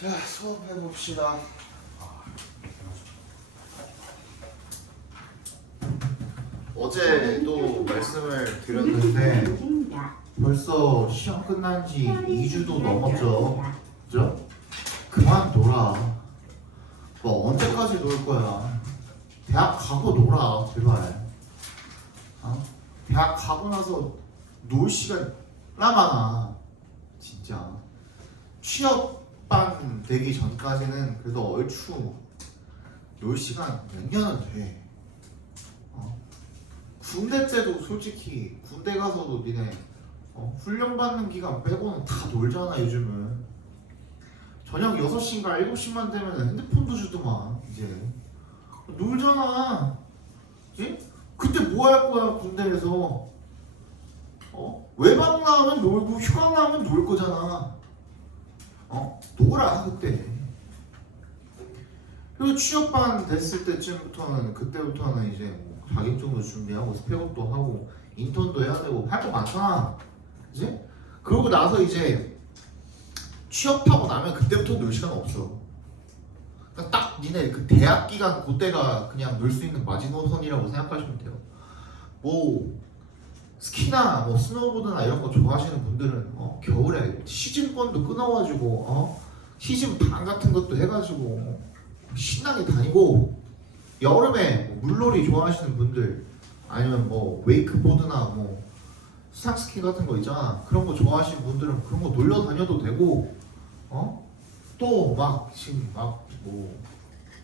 자, 수업해봅시다. 어제도 말씀을 드렸는데 벌써 시험 끝난 지 2주도 넘었죠. 그죠? 그만 놀아. 뭐 언제까지 놀 거야? 대학 가고 놀아, 제발. 대학 가고 나서 놀 시간 많아. 진짜. 취업반 되기 전까지는 그래도 얼추 놀 시간 몇 년은 돼. 군대 때도 솔직히 군대 가서도 니네 훈련 받는 기간 빼고는 다 놀잖아. 요즘은 저녁 6시인가 7시만 되면 핸드폰도 주더만. 이제 놀잖아. 그치? 그때 뭐 할 거야 군대에서? 외박 나오면 놀고 휴가 나오면 놀 거잖아. 놀아 그때. 그리고 취업반 됐을 때쯤부터는 그때부터는 이제 뭐 자격증도 준비하고 스펙업도 하고 인턴도 해야 되고 할 거 많잖아. 그치? 그러고 나서 이제 취업하고 나면 그때부터 놀 시간 없어. 그러니까 딱 니네 그 대학 기간 그때가 그냥 놀 수 있는 마지노선이라고 생각하시면 돼요. 뭐 스키나 뭐 스노보드나 이런 거 좋아하시는 분들은 겨울에 시즌권도 끊어가지고 시즌 반 같은 것도 해가지고 신나게 다니고, 여름에 뭐 물놀이 좋아하시는 분들 아니면 뭐 웨이크보드나 뭐 수상스키 같은 거 있잖아. 그런 거 좋아하시는 분들은 그런 거 놀러 다녀도 되고, 또 막 지금 막 뭐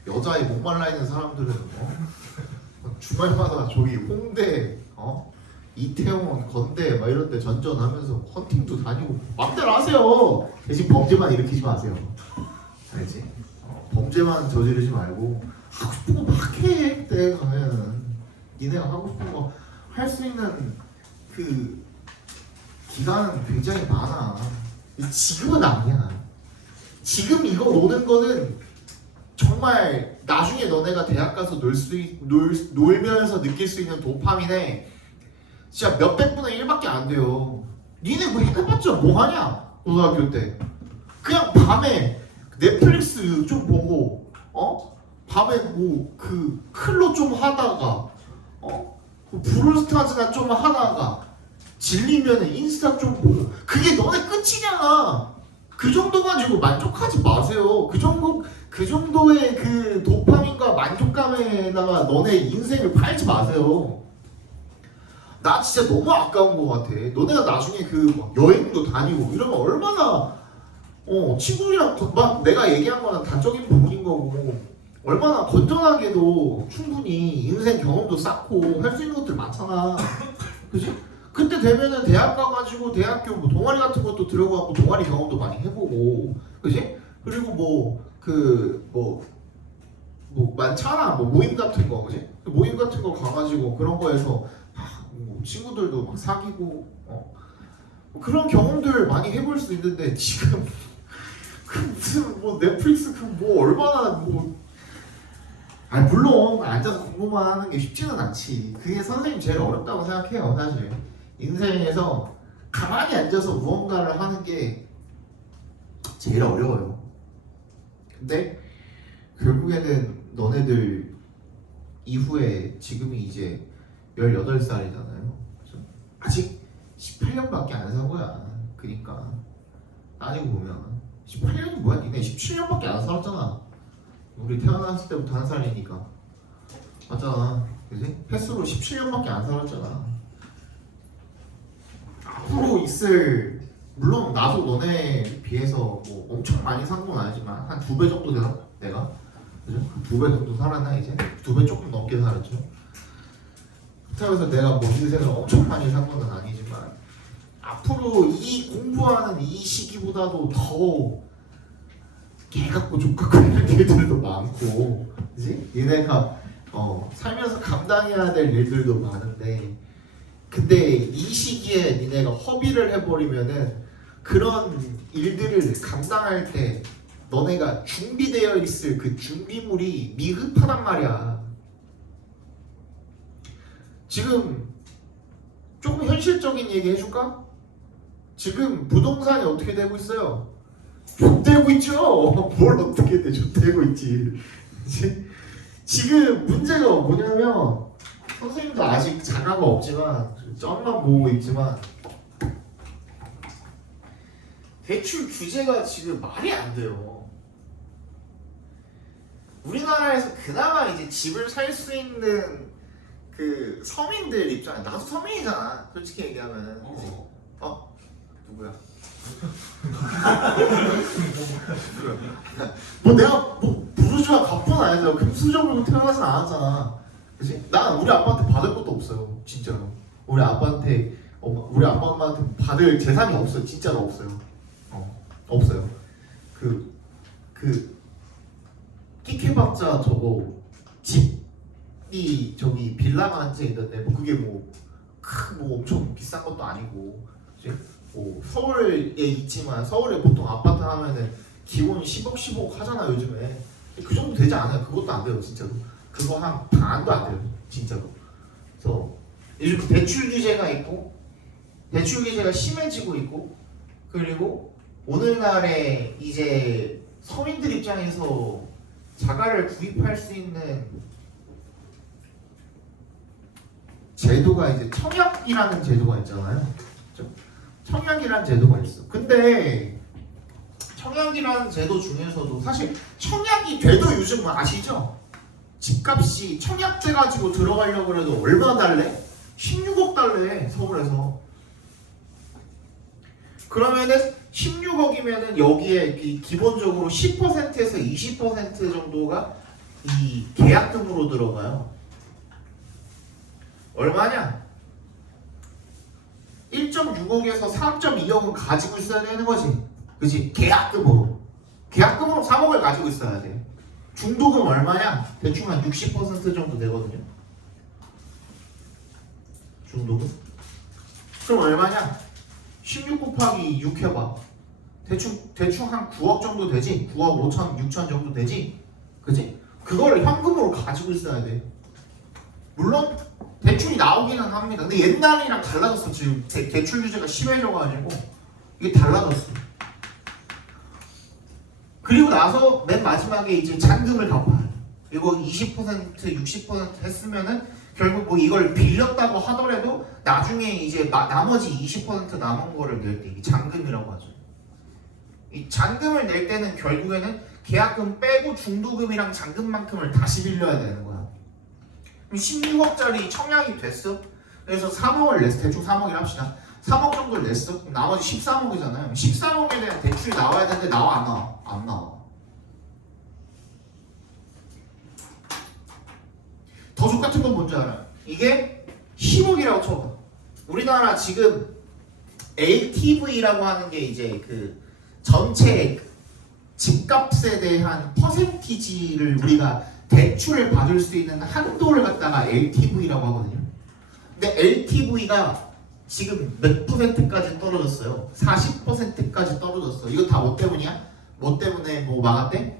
여자에 목말라 있는 사람들은 주말마다 저기 홍대 이태원, 건대 막 이런 데 전전하면서 헌팅도 다니고 맘대로 하세요. 대신 범죄만 일으키지 마세요. 알지? 범죄만 저지르지 말고 하고 싶은 거 막 해. 그때 가면 니네가 하고 싶은 거 할 수 있는 그 기간은 굉장히 많아. 지금은 아니야. 지금 이거 노는 거는 정말 나중에 너네가 대학 가서 놀면서 느낄 수 있는 도파민에 진짜 몇백 분의 1밖에 안 돼요. 니네 그거 해봤자 뭐하냐? 고등학교 때 그냥 밤에 넷플릭스 좀 보고 밤에 뭐 그 클로 좀 하다가 브롤스타즈나 좀 하다가 질리면 인스타 좀 보고, 그게 너네 끝이잖아. 그 정도 가지고 만족하지 마세요. 그 정도의 그 도파민과 만족감에다가 너네 인생을 팔지 마세요. 나 진짜 너무 아까운 것 같아. 너네가 나중에 그 여행도 다니고 이러면 얼마나 친구들이랑 막 내가 얘기한 거는 단적인 부분인 거고, 얼마나 건전하게도 충분히 인생 경험도 쌓고 할 수 있는 것들 많잖아. 그지? 그때 되면은 대학 가가지고 대학교 뭐 동아리 같은 것도 들어가고 동아리 경험도 많이 해보고, 그지? 그리고 뭐 많잖아. 뭐 모임 같은 거, 그지? 모임 같은 거 가가지고 그런 거에서 뭐 친구들도 막 사귀고 그런 경험들 많이 해볼 수 있는데, 지금 그 무슨 뭐 넷플릭스 그 뭐 얼마나 물론 앉아서 공부만 하는 게 쉽지는 않지. 그게 선생님 제일 어렵다고 생각해요. 사실 인생에서 가만히 앉아서 무언가를 하는 게 제일 어려워요. 근데 결국에는 너네들 이후에 지금이 이제 18살이잖아요. 아직 18년밖에 안 산 거야. 그니까 따지고 보면 18년이 뭐야? 니네 17년밖에 안 살았잖아. 우리 태어났을 때부터 한 살이니까. 맞잖아. 그지? 횟수로 17년밖에 안 살았잖아. 앞으로 있을, 물론 나도 너네 비해서 뭐 엄청 많이 산 건 아니지만 한 2배 정도 되나? 내가? 그죠? 2배 정도 살았나 이제? 2배 조금 넘게 살았죠. 그렇다고 해서 내가 뭐 인생을 엄청 많이 산 건 아니지만 앞으로 이 공부하는 이 시기보다도 더 개같고 족같고 이런 일들도 많고, 그지? 얘네가 살면서 감당해야 될 일들도 많은데, 근데 이 시기에 니네가 허비를 해버리면은 그런 일들을 감당할 때 너네가 준비되어 있을 그 준비물이 미흡하단 말이야. 지금 조금 현실적인 얘기 해줄까? 지금 부동산이 어떻게 되고 있어요? 좆되고 있죠. 뭘 어떻게 돼? 좆되고 있지. 그치? 지금 문제가 뭐냐면 선생님도 아직 자가가 없지만 점만 보고 있지만 대출 규제가 지금 말이 안 돼요. 우리나라에서 그나마 이제 집을 살 수 있는 그 서민들 입장에 나도 서민이잖아. 솔직히 얘기하면. 누구야? 뭐 내가 뭐 부르주아 갑분 아니잖아. 금수저로 태어나진 않았잖아. 그치? 난 우리 아빠한테 받을 것도 없어요. 진짜로. 우리 아빠한테 우리 아빠 엄마한테 받을 재산이 없어요. 진짜로 없어요. 없어요. 끽해봤자 저거 집이 저기 빌라가 한 채 있는데 뭐 그게 뭐 엄청 비싼 것도 아니고 그치? 뭐 서울에 있지만 서울에 보통 아파트 하면은 기본 10억 15억 하잖아 요즘에. 그 정도 되지 않아요. 그것도 안 돼요 진짜로. 그거 한 반도 안 돼요 진짜로. 그래서 요즘 그 대출 규제가 있고 대출 규제가 심해지고 있고 그리고 오늘날에 이제 서민들 입장에서 자가를 구입할 수 있는 제도가 이제 청약이라는 제도가 있잖아요. 청약이라는 제도가 있어. 근데 청약이라는 제도 중에서도 사실 청약이 돼도 요즘 뭐 아시죠? 집값이 청약돼 가지고 들어가려고 해도 얼마 달래? 16억 달래 서울에서. 그러면은 16억이면은 여기에 기본적으로 10%에서 20% 정도가 이 계약금으로 들어가요. 얼마냐? 1.6억에서 3.2억은 가지고 있어야 되는 거지. 그치? 계약금으로. 계약금으로 3억을 가지고 있어야 돼. 중도금 얼마냐? 대충 한 60% 정도 되거든요. 중도금? 그럼 얼마냐? 16 곱하기 6 해봐. 대충 한 9억 정도 되지? 9억 5천, 6천 정도 되지? 그지? 그걸 현금으로 가지고 있어야 돼. 물론 대출이 나오기는 합니다. 근데 옛날이랑 달라졌어. 지금 대출 규제가 심해져가지고 이게 달라졌어. 그리고 나서 맨 마지막에 이제 잔금을 갚아요. 이거 20%, 60% 했으면은 결국 뭐 이걸 빌렸다고 하더라도 나중에 이제 나머지 20% 남은 거를 낼 때 이게 잔금이라고 하죠. 이 잔금을 낼 때는 결국에는 계약금 빼고 중도금이랑 잔금만큼을 다시 빌려야 되는 거야. 그럼 16억짜리 청약이 됐어. 그래서 3억을 냈어. 대충 3억이라 합시다. 3억 정도를 냈어. 그럼 나머지 13억이잖아요. 13억에 대한 대출이 나와야 되는데 나와 안 나와? 안 나와. 더 족같은 건 뭔지 알아요? 이게 10억이라고 쳐봐. 우리나라 지금 LTV라고 하는 게 이제 그 전체 집값에 대한 퍼센티지를 우리가 대출을 받을 수 있는 한도를 갖다가 LTV라고 하거든요. 근데 LTV가 지금 몇 %까지 떨어졌어요? 40%까지 떨어졌어. 이거 다 뭐 때문이야? 뭐 때문에 뭐 막았대?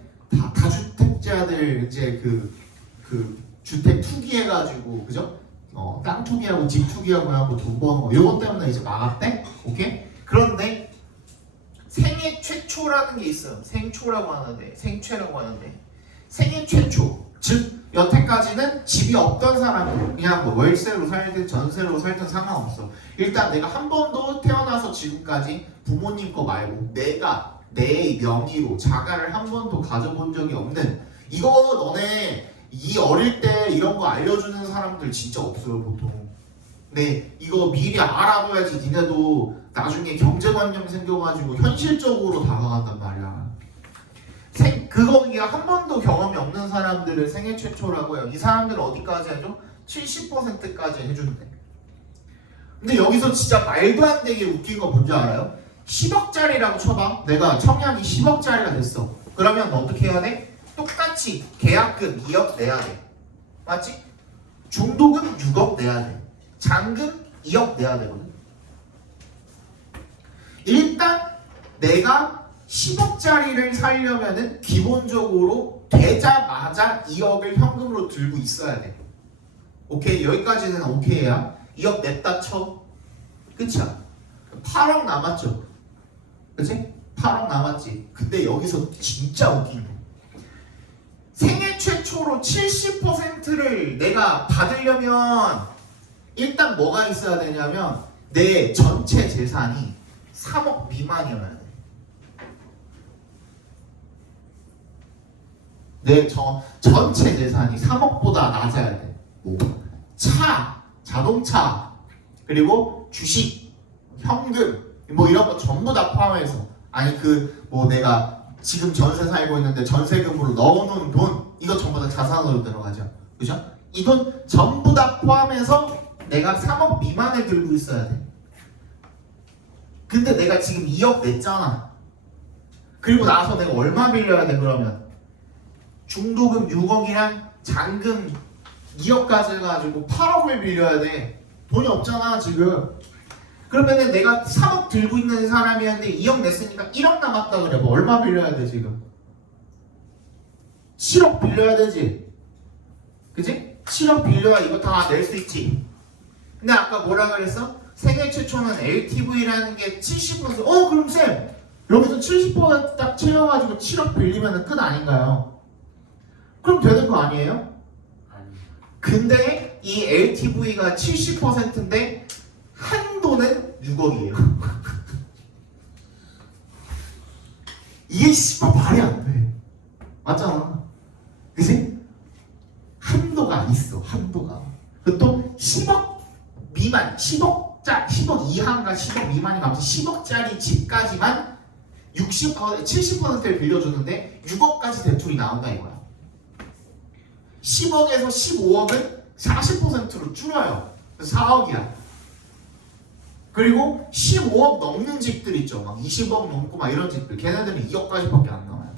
다주택자들 이제 그 주택 투기해가지고 그죠? 땅 투기하고 집 투기하고 돈 버는 거 이것 때문에 이제 막았대? 오케이? 그런데 생애 최초라는 게 있어요. 생초라고 하는데 생최라고 하는데 생애 최초 즉 여태까지는 집이 없던 사람들 그냥 뭐 월세로 살든 전세로 살든 상관없어. 일단 내가 한 번도 태어나서 지금까지 부모님 거 말고 내가 내 명의로 자가를 한 번도 가져본 적이 없는 이거 너네 이 어릴 때 이런 거 알려주는 사람들 진짜 없어요 보통. 근데 이거 미리 알아둬야지 니네도 나중에 경제관념 생겨가지고 현실적으로 다가간단 말이야. 그거 이게 한 번도 경험이 없는 사람들을 생애 최초라고 해요. 이 사람들은 어디까지 해줘? 70%까지 해준대. 근데 여기서 진짜 말도 안 되게 웃긴 거 뭔지 알아요? 10억짜리라고 쳐봐. 내가 청약이 10억짜리가 됐어. 그러면 너 어떻게 해야 돼? 똑같이 계약금 2억 내야 돼. 맞지? 중도금 6억 내야 돼. 잔금 2억 내야 되거든. 일단 내가 10억짜리를 살려면은 기본적으로 되자마자 2억을 현금으로 들고 있어야 돼. 오케이? 여기까지는 오케이야. 2억 냈다 쳐. 끝이야. 8억 남았죠. 그치? 8억 남았지. 근데 여기서 진짜 웃긴 거. 생애 최초로 70%를 내가 받으려면 일단 뭐가 있어야 되냐면 내 전체 재산이 3억 미만이어야 돼. 내 전체 재산이 3억보다 낮아야 돼. 뭐 차, 자동차, 그리고 주식, 현금 뭐 이런 거 전부 다 포함해서 아니 그 뭐 내가 지금 전세 살고 있는데 전세금으로 넣어놓은 돈 이거 전부 다 자산으로 들어가죠. 그죠? 이 돈 전부 다 포함해서 내가 3억 미만을 들고 있어야 돼. 근데 내가 지금 2억 냈잖아. 그리고 나서 내가 얼마 빌려야 돼 그러면? 중도금 6억이랑 잔금 2억까지 해가지고 8억을 빌려야 돼. 돈이 없잖아 지금. 그러면은 내가 3억 들고 있는 사람이었는데 2억 냈으니까 1억 남았다 그래. 뭐 얼마 빌려야 돼 지금? 7억 빌려야 되지. 그지? 7억 빌려야 이거 다 낼 수 있지. 근데 아까 뭐라 그랬어? 생애 최초는 LTV라는 게 70%. 그럼 쌤 여기서 70%딱 채워가지고 7억 빌리면 끝 아닌가요? 그럼 되는 거 아니에요? 근데 이 LTV가 70%인데 한도는 6억이에요. 이게 씨발 말이 안 돼. 맞잖아. 그치? 한도가 있어. 한도가. 또 10억 미만, 10억 이하인가 10억 미만이 가면 10억짜리 집까지만 70%를 빌려주는데 6억까지 대출이 나온다 이거야. 10억에서 15억은 40%로 줄어요. 4억이야. 그리고 15억 넘는 집들 있죠. 막 20억 넘고 막 이런 집들. 걔네들은 2억까지밖에 안 나와요.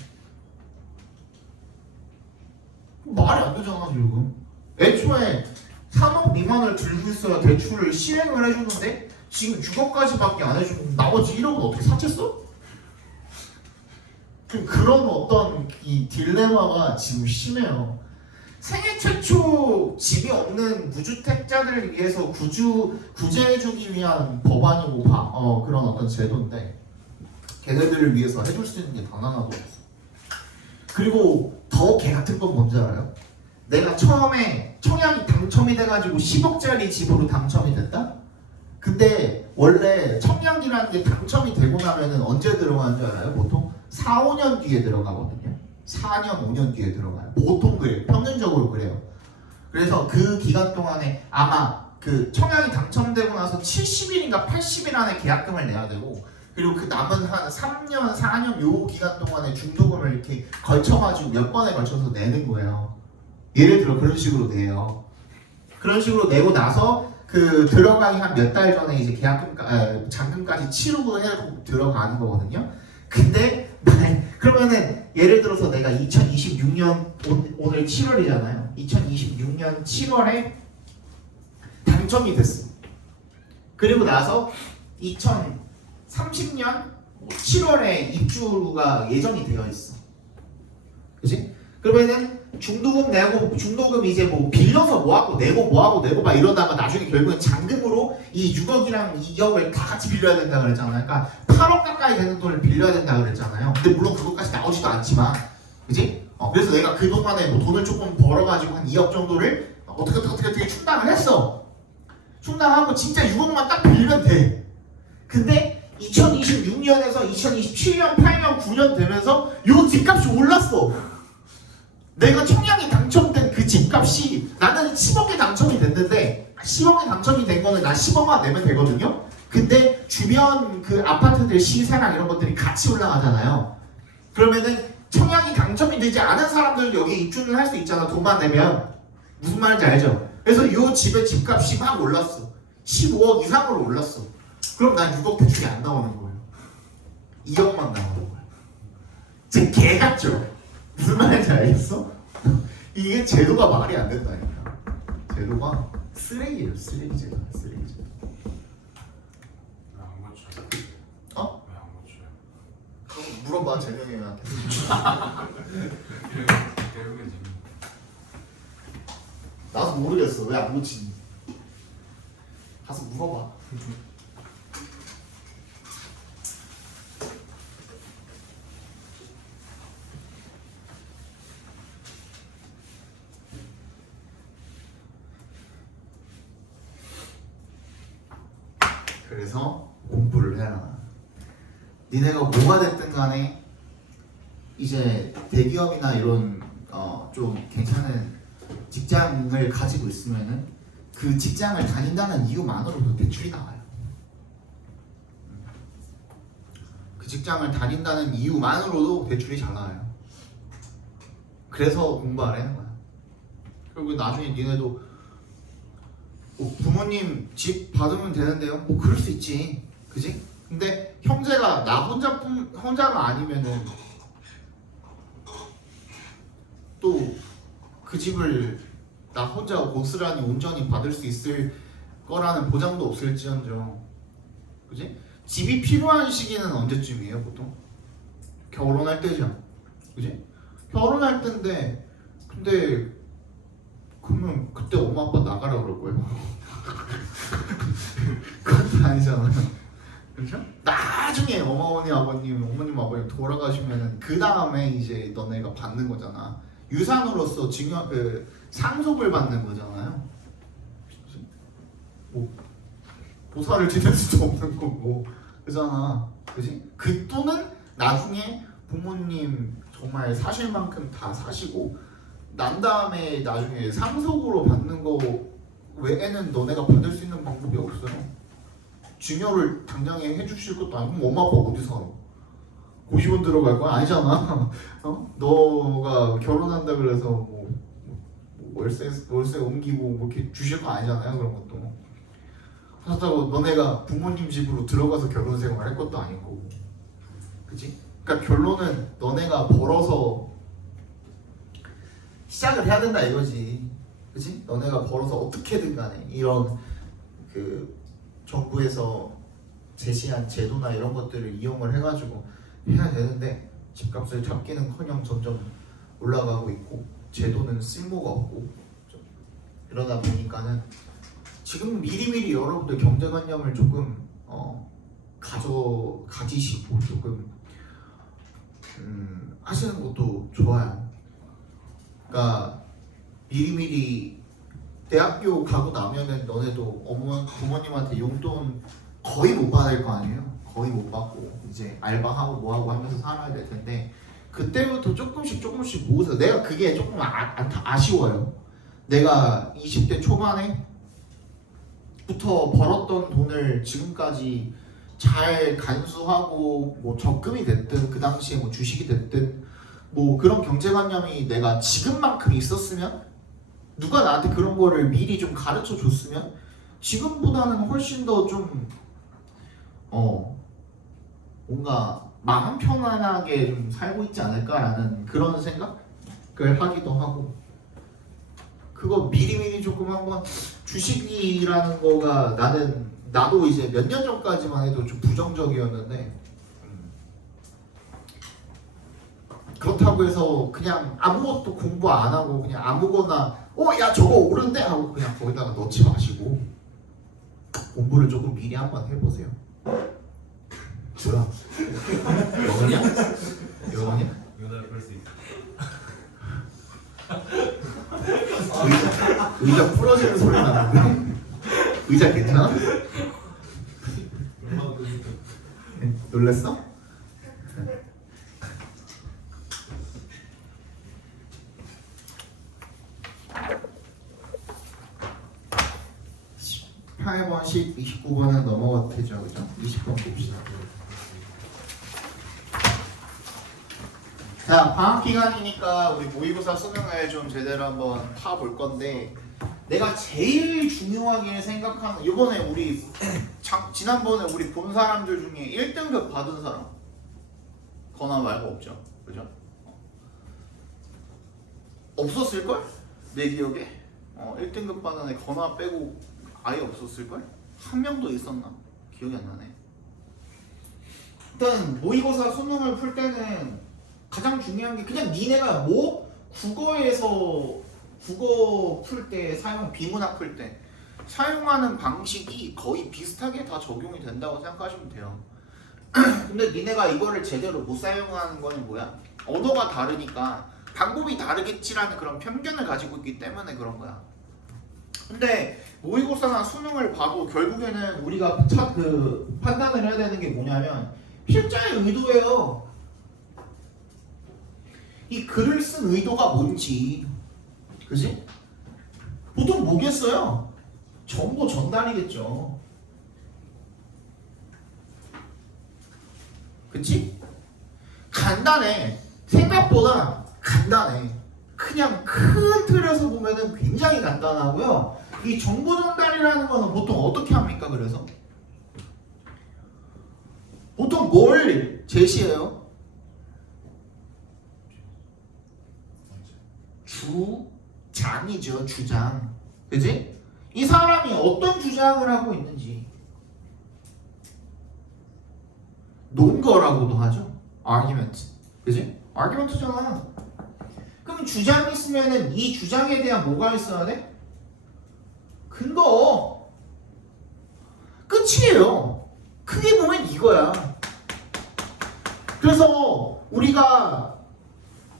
말이 안 되잖아 지금. 애초에 3억 미만을 들고 있어야 대출을 실행을 해주는데 지금 6억까지밖에 안 해주고 나머지 1억은 어떻게 사채써? 그런 어떤 이 딜레마가 지금 심해요. 생애 최초 집이 없는 무주택자들을 위해서 구제해주기 위한 법안이고 그런 어떤 제도인데 걔네들을 위해서 해줄 수 있는 게 단 하나도 없어. 그리고 더 개 같은 건 뭔지 알아요? 내가 처음에 청약이 당첨이 돼가지고 10억짜리 집으로 당첨이 됐다? 근데 원래 청약이라는 게 당첨이 되고 나면은 언제 들어가는 줄 알아요? 보통 4, 5년 뒤에 들어가거든요. 4년, 5년 뒤에 들어가요. 보통 그래요. 평균적으로 그래요. 그래서 그 기간 동안에 아마 그 청약이 당첨되고 나서 70일인가 80일 안에 계약금을 내야 되고 그리고 그 남은 한 3년, 4년 요 기간 동안에 중도금을 이렇게 걸쳐가지고 몇 번에 걸쳐서 내는 거예요. 예를 들어 그런 식으로 내요. 그런 식으로 내고 나서 그 들어가기 한 몇 달 전에 이제 잔금까지 치르고 해서 들어가는 거거든요. 근데 그러면은 예를 들어서 내가 2026년 오늘 7월이잖아요. 2026년 7월에 당첨이 됐어. 그리고 나서 2030년 7월에 입주가 예정이 되어 있어. 그치? 그러면은 중도금 이제 뭐 빌려서 뭐하고 내고 막 이러다가 나중에 결국엔 잔금으로 이 6억이랑 2억을 다 같이 빌려야 된다 그랬잖아요. 그러니까 8억 가까이 되는 돈을 빌려야 된다 그랬잖아요. 근데 물론 그것까지 나오지도 않지만, 그지? 그래서 내가 그동안에 뭐 돈을 조금 벌어가지고 한 2억 정도를 어떻게 충당을 했어. 충당하고 진짜 6억만 딱 빌리면 돼. 근데 2026년에서 2027년, 8년, 9년 되면서 요 집값이 올랐어. 내가 청약이 당첨된 그 집값이 나는 10억에 당첨이 됐는데 10억에 당첨이 된 거는 나 10억만 내면 되거든요. 근데 주변 그 아파트들 시세랑 이런 것들이 같이 올라가잖아요. 그러면은 청약이 당첨이 되지 않은 사람들도 여기 입주를 할 수 있잖아. 돈만 내면. 무슨 말인지 알죠? 그래서 이 집의 집값이 막 올랐어. 15억 이상으로 올랐어. 그럼 난 6억 대출이 안 나오는 거예요. 2억만 나오는 거예요. 지금 개 같죠? 무슨 말인지 알겠어? 이게 제도가 말이 안 된다니까. 제도가 쓰레기예요. 쓰레기 제도. 쓰레기 제도. 왜 안 맞춰요? 어? 왜 안 맞춰요? 그럼 물어봐 재명이한테. 배우게 재밌. 나도 모르겠어. 왜 안 고치니? 가서 물어봐. 그래서 공부를 해라. 니네가 뭐가 됐든 간에 이제 대기업이나 이런 좀 괜찮은 직장을 가지고 있으면은 그 직장을 다닌다는 이유만으로도 대출이 나와요. 그 직장을 다닌다는 이유만으로도 대출이 잘 나와요. 그래서 공부하라는 거야. 그리고 나중에 니네도 뭐 부모님 집 받으면 되는데요. 뭐 그럴 수 있지, 그지? 근데 형제가 나 혼자가 아니면은 또 그 집을 나 혼자 고스란히 온전히 받을 수 있을 거라는 보장도 없을지언정, 그지? 집이 필요한 시기는 언제쯤이에요, 보통? 결혼할 때죠, 그지? 결혼할 때인데, 근데 그러면 그때 엄마 아빠 나가라 그럴 거예요? 그건 아니잖아요. 그렇죠? 나중에 어머니 아버님 돌아가시면은 그 다음에 이제 너네가 받는 거잖아. 유산으로서 상속을 받는 거잖아요. 그치? 뭐 보살을 지낼 수도 없는 거고, 그잖아, 그지? 그 돈은 나중에 부모님 정말 사실 만큼 다 사시고 난 다음에 나중에 상속으로 받는 거 외에는 너네가 받을 수 있는 방법이 없어요. 증여를 당장에 해주실 것도 아니고 엄마 아빠 어디서 살아? 고시원 들어갈 거 아니잖아. 너가 결혼한다 그래서 뭐 월세 옮기고 뭐 이렇게 주실 거 아니잖아요. 그런 것도. 그렇다고 너네가 부모님 집으로 들어가서 결혼 생활 할 것도 아니고, 그치? 그러니까 결론은 너네가 벌어서 시작을 해야 된다 이거지, 그치? 너네가 벌어서 어떻게든 간에 이런 그 정부에서 제시한 제도나 이런 것들을 이용을 해가지고 해야 되는데 집값을 잡기는커녕 점점 올라가고 있고 제도는 쓸모가 없고 좀 이러다 보니까는 지금 미리미리 여러분들 경제관념을 조금 가지시고 조금 하시는 것도 좋아요. 그러니까 미리미리 대학교 가고 나면은 너네도 부모님한테 용돈 거의 못 받을 거 아니에요. 거의 못 받고 이제 알바하고 뭐하고 하면서 살아야 될 텐데 그때부터 조금씩 모으세요. 내가 그게 조금 아쉬워요. 내가 20대 초반에 부터 벌었던 돈을 지금까지 잘 간수하고 뭐 적금이 됐든 그 당시에 뭐 주식이 됐든 뭐 그런 경제관념이 내가 지금만큼 있었으면, 누가 나한테 그런 거를 미리 좀 가르쳐 줬으면 지금보다는 훨씬 더 좀 뭔가 마음 편안하게 좀 살고 있지 않을까라는 그런 생각을 하기도 하고, 그거 미리미리 조금 한번 주식이라는 거가 나도 이제 몇 년 전까지만 해도 좀 부정적이었는데 그렇다고 해서 그냥 아무것도 공부 안 하고 그냥 아무거나 야 저거 옳은데 하고 그냥 거기다가 넣지 마시고 공부를 조금 미리 한번 해보세요. 뭐야? 영어냐? 영어냐? 이거다 그럴 수 있어. 의자 부러지는 소리 나는데? 의자 괜찮아? 놀랬어? 18번, 29번은 넘어가도 되죠, 그죠? 20번 봅시다. 자, 방학 기간이니까 우리 모의고사 수능을 좀 제대로 한번 파볼 건데, 내가 제일 중요하게 생각하는, 이번에 우리 지난번에 우리 본 사람들 중에 1등급 받은 사람 거나 말고 없죠, 그죠? 없었을걸? 내 기억에 1등급 받은 애 거나 빼고 아예 없었을걸? 한 명도 있었나? 기억이 안 나네. 일단 모의고사 수능을 풀 때는 가장 중요한 게 그냥 니네가 국어 풀 때 비문학 풀 때 사용하는 방식이 거의 비슷하게 다 적용이 된다고 생각하시면 돼요. 근데 니네가 이거를 제대로 못 사용하는 거는 뭐야? 언어가 다르니까 방법이 다르겠지라는 그런 편견을 가지고 있기 때문에 그런 거야. 근데 모의고사나 수능을 봐도 결국에는 우리가 첫 그 판단을 해야 되는 게 뭐냐면 필자의 의도예요. 이 글을 쓴 의도가 뭔지, 그지? 보통 뭐겠어요? 정보 전달이겠죠. 그치? 간단해. 생각보다 간단해. 그냥 큰 틀에서 보면은 굉장히 간단하고요. 이 정보 전달이라는 거는 보통 어떻게 합니까? 그래서 보통 뭘 제시해요? 주장이죠. 주장. 그지? 이 사람이 어떤 주장을 하고 있는지 논거라고도 하죠. argument. 그지? argument잖아. 그럼 주장이 있으면은 이 주장에 대한 뭐가 있어야 돼? 근거. 끝이에요. 크게 보면 이거야. 그래서 우리가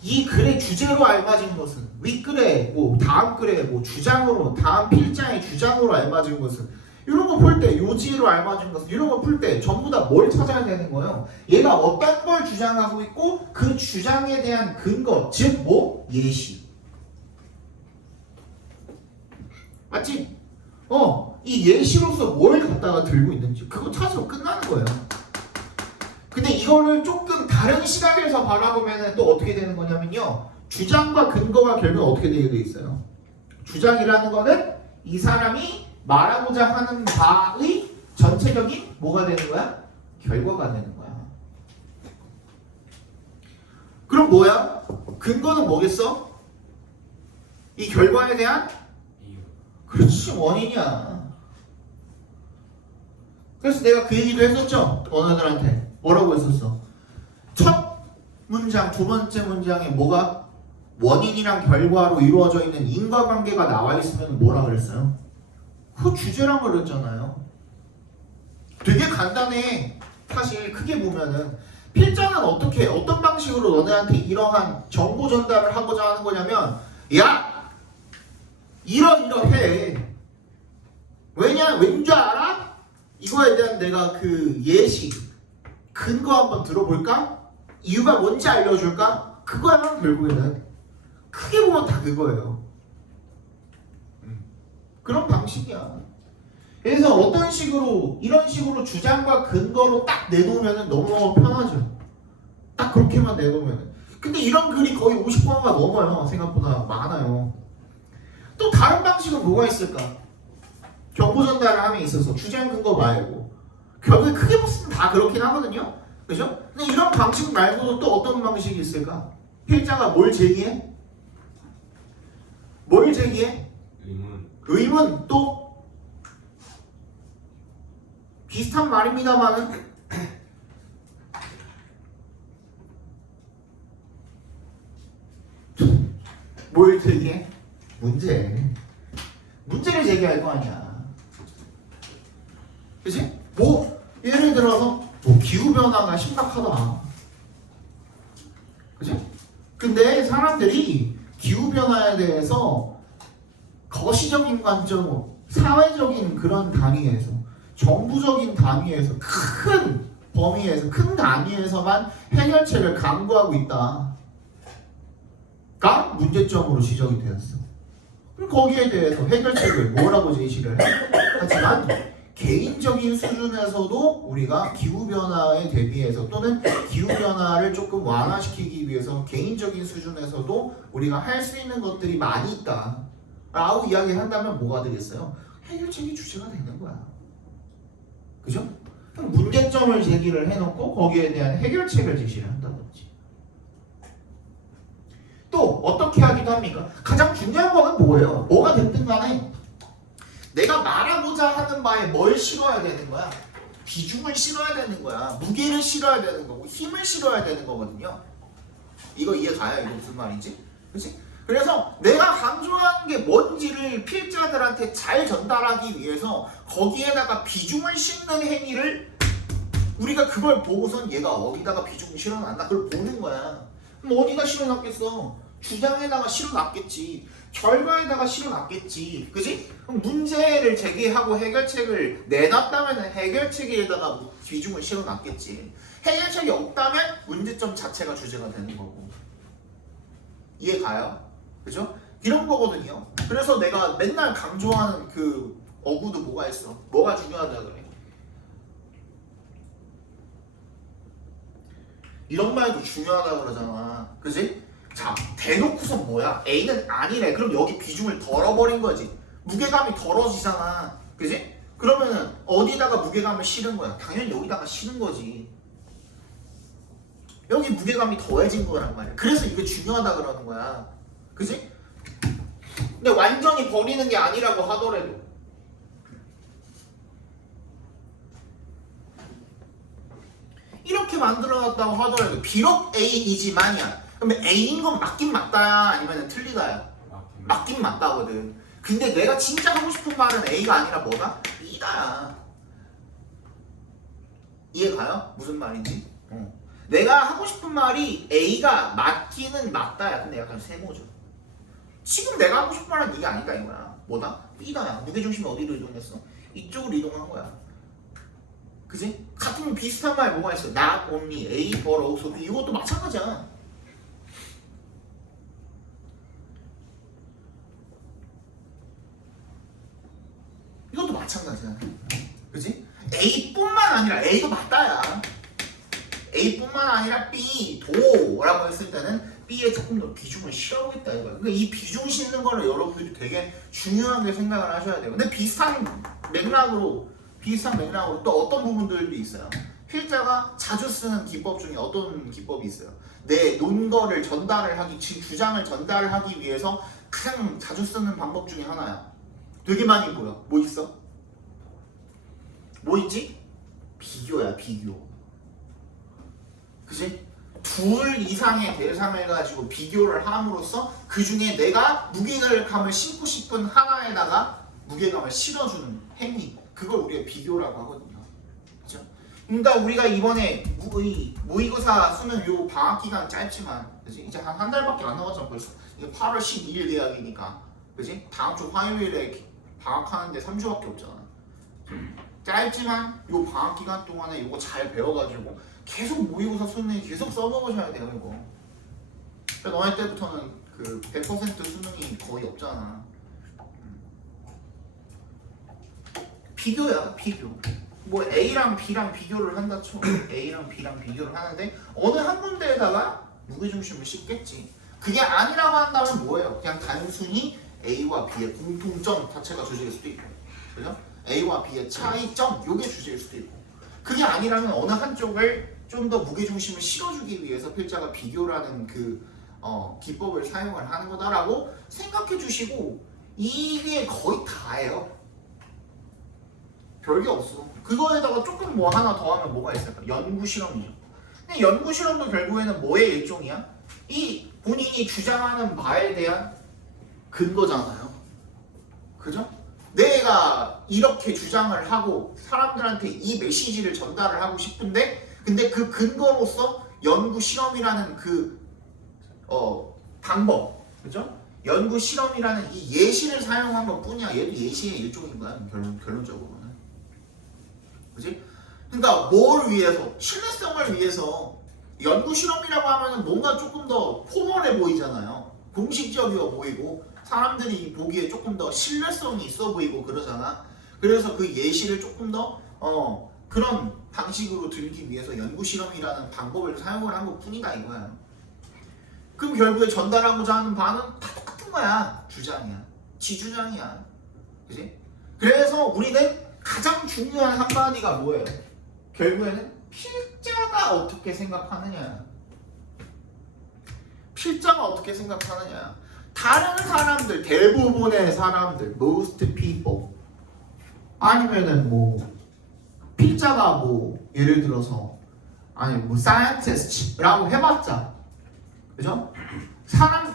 이 글의 주제로 알맞은 것은 윗글에 뭐 다음 글에 뭐 주장으로 다음 필자의 주장으로 알맞은 것은 이런 거 풀 때 요지로 알맞은 것은 이런 거 풀 때 전부 다 뭘 찾아야 되는 거예요? 얘가 어떤 걸 주장하고 있고 그 주장에 대한 근거 즉 뭐? 예시. 맞지? 이 예시로서 뭘 갖다가 들고 있는지 그거 찾으면 끝나는 거예요. 근데 이거를 조금 다른 시각에서 바라보면 또 어떻게 되는 거냐면요. 주장과 근거가 결국 어떻게 되게 돼 있어요. 주장이라는 거는 이 사람이 말하고자 하는 바의 전체적인 뭐가 되는 거야? 결과가 되는 거야. 그럼 뭐야? 근거는 뭐겠어? 이 결과에 대한? 이유. 그렇지, 원인이야. 그래서 내가 그 얘기도 했었죠. 너네들한테 뭐라고 했었어? 첫 문장, 두 번째 문장에 뭐가 원인이랑 결과로 이루어져 있는 인과관계가 나와 있으면 뭐라 그랬어요? 그 주제란 걸 그랬잖아요. 되게 간단해. 사실 크게 보면은 필자는 어떻게 어떤 방식으로 너네한테 이러한 정보 전달을 하고자 하는 거냐면 야 이러이러해. 왠줄 알아? 이거에 대한 내가 그 예시 근거 한번 들어볼까? 이유가 뭔지 알려줄까? 그거야 결국에는 크게 보면 다 그거예요. 그런 방식이야. 그래서 어떤 식으로 이런 식으로 주장과 근거로 딱 내놓으면 너무 편하죠. 딱 그렇게만 내놓으면. 근데 이런 글이 거의 50번가 넘어요. 생각보다 많아요. 또 다른 방식은 뭐가 있을까? 정보 전달을 함에 있어서 주장 근거 말고 결국에 크게 봤으면 다 그렇긴 하거든요. 그죠? 근데 이런 방식 말고도 또 어떤 방식이 있을까? 필자가 뭘 제기해? 뭘 제기해? 의문 또 비슷한 말입니다만은 뭘 제기해? 문제를 제기할 거 아니야. 그치? 뭐 예를 들어서 뭐 기후변화가 심각하다. 그치? 근데 사람들이 기후변화에 대해서 거시적인 관점, 사회적인 그런 단위에서 정부적인 단위에서 큰 범위에서 큰 단위에서만 해결책을 강구하고 있다가 문제점으로 지적이 되었어. 그럼 거기에 대해서 해결책을 뭐라고 제시를 해? 하지만 개인적인 수준에서도 우리가 기후변화에 대비해서 또는 기후변화를 조금 완화시키기 위해서 개인적인 수준에서도 우리가 할 수 있는 것들이 많이 있다 라고 이야기를 한다면 뭐가 되겠어요? 해결책이 주제가 되는 거야. 그죠? 그럼 문제점을 제기를 해놓고 거기에 대한 해결책을 제시를 한다든지. 또 어떻게 하기도 합니까? 가장 중요한 거는 뭐예요? 뭐가 됐든 간에 내가 말하고자 하는 바에 뭘 실어야 되는 거야? 비중을 실어야 되는 거야. 무게를 실어야 되는 거고 힘을 실어야 되는 거거든요. 이거 이해 가요? 이거 무슨 말인지? 그치? 그래서 내가 강조하는 게 뭔지를 필자들한테 잘 전달하기 위해서 거기에다가 비중을 싣는 행위를 우리가 그걸 보고선 얘가 어디다가 비중을 실어놨나 그걸 보는 거야. 그럼 어디다 실어놨겠어? 주장에다가 실어놨겠지. 결과에다가 실어놨겠지. 그지? 그럼 문제를 제기하고 해결책을 내놨다면 해결책에다가 비중을 실어놨겠지. 해결책이 없다면 문제점 자체가 주제가 되는 거고. 이해 가요? 그죠? 이런 거거든요. 그래서 내가 맨날 강조하는 그 어구도 뭐가 있어? 뭐가 중요하다 그래? 이런 말도 중요하다 그러잖아. 그지? 자, 대놓고선 뭐야? A는 아니래. 그럼 여기 비중을 덜어버린 거지. 무게감이 덜어지잖아. 그지? 그러면은 어디다가 무게감을 실은 거야? 당연히 여기다가 실은 거지. 여기 무게감이 더해진 거란 말이야. 그래서 이게 중요하다 그러는 거야. 그지? 근데 완전히 버리는 게 아니라고 하더라도 이렇게 만들어놨다고 하더라도 비록 A이지만이야. 그러면 A인 건 맞긴 맞다야? 아니면 틀리다야? 맞긴 맞다거든. 근데 내가 진짜 하고 싶은 말은 A가 아니라 뭐다? B다야. 이해 가요? 무슨 말인지? 내가 하고 싶은 말이 A가 맞기는 맞다야. 근데 약간 세모죠. 지금 내가 하고 싶은 말은 이게 아니다 이거야. 뭐다? B다야. 무게중심이 어디로 이동했어? 이쪽으로 이동한 거야. 그지? 같은 비슷한 말 뭐가 있어? Not only A but also B. 이것도 마찬가지야. 이것도 마찬가지야. 그지? A뿐만 아니라 A도 맞다야. A뿐만 아니라 B도라고 했을 때는 B에 조금 더 비중을 실어보겠다 이거야. 그러니까 이 비중 싣는 거를 여러분들이 되게 중요하게 생각을 하셔야 돼요. 근데 비슷한 맥락으로 또 어떤 부분들도 있어요. 필자가 자주 쓰는 기법 중에 어떤 기법이 있어요? 내 논거를 전달을 하기, 주장을 전달을 하기 위해서 가장 자주 쓰는 방법 중에 하나야. 되게 많이 보여. 뭐 있어? 뭐 있지? 비교야, 비교. 그지? 둘 이상의 대상을 가지고 비교를 함으로써 그 중에 내가 무게감을 심고 싶은 하나에다가 무게감을 실어주는 행위, 그걸 우리가 비교라고 하거든요. 그렇죠? 그러니까 우리가 이번에 모의고사 수능 요 방학 기간 짧지만, 그지? 이제 한 달밖에 안 남았잖아 벌써. 이제 8월 12일 계약이니까, 그지? 다음 주 화요일에 방학하는데 3주밖에 없잖아. 짧지만 요 방학 기간 동안에 요거 잘 배워가지고 계속 모의고사 수능에 계속 써먹으셔야 돼요 이거. 그러니까 너네 때부터는 그 100% 수능이 거의 없잖아. 비교야, 비교. 뭐 A랑 B랑 비교를 한다 쳐. A랑 B랑 비교를 하는데 어느 한 군데에다가 무게중심을 싣겠지. 그게 아니라고 한다면 뭐예요? 그냥 단순히 A와 B의 공통점 자체가 주제일 수도 있고, 그죠? A와 B의 차이점, 요게 주제일 수도 있고. 그게 아니라면 어느 한쪽을 좀 더 무게중심을 실어주기 위해서 필자가 비교라는 그 기법을 사용을 하는 거다라고 생각해 주시고, 이게 거의 다예요. 별게 없어. 그거에다가 조금 뭐 하나 더 하면 뭐가 있을까? 연구 실험이죠. 근데 연구 실험도 결국에는 뭐의 일종이야? 이 본인이 주장하는 바에 대한 근거잖아요. 그죠? 내가 이렇게 주장을 하고 사람들한테 이 메시지를 전달을 하고 싶은데, 근데 그 근거로서 연구 실험이라는 그 방법, 그죠? 연구 실험이라는 이 예시를 사용한 것 뿐이야. 얘도 예시의 일종인 거야. 결론적으로는. 그지? 그러니까 뭘 위해서? 신뢰성을 위해서. 연구 실험이라고 하면은 뭔가 조금 더 포멀해 보이잖아요. 공식적이어 보이고 사람들이 보기에 조금 더 신뢰성이 있어 보이고 그러잖아. 그래서 그 예시를 조금 더 그런 방식으로 들기 위해서 연구 실험이라는 방법을 사용을 한 것 뿐이다 이거야. 그럼 결국에 전달하고자 하는 바는 다 똑같은 거야. 주장이야. 지주장이야. 그지? 그래서 우리는 가장 중요한 한마디가 뭐예요? 결국에는 필자가 어떻게 생각하느냐. 필자가 어떻게 생각하느냐. 다른 사람들, 대부분의 사람들, most people, 아니면은 뭐 필자가 뭐 예를 들어서 아니 뭐 scientist라고 해봤자, 그죠?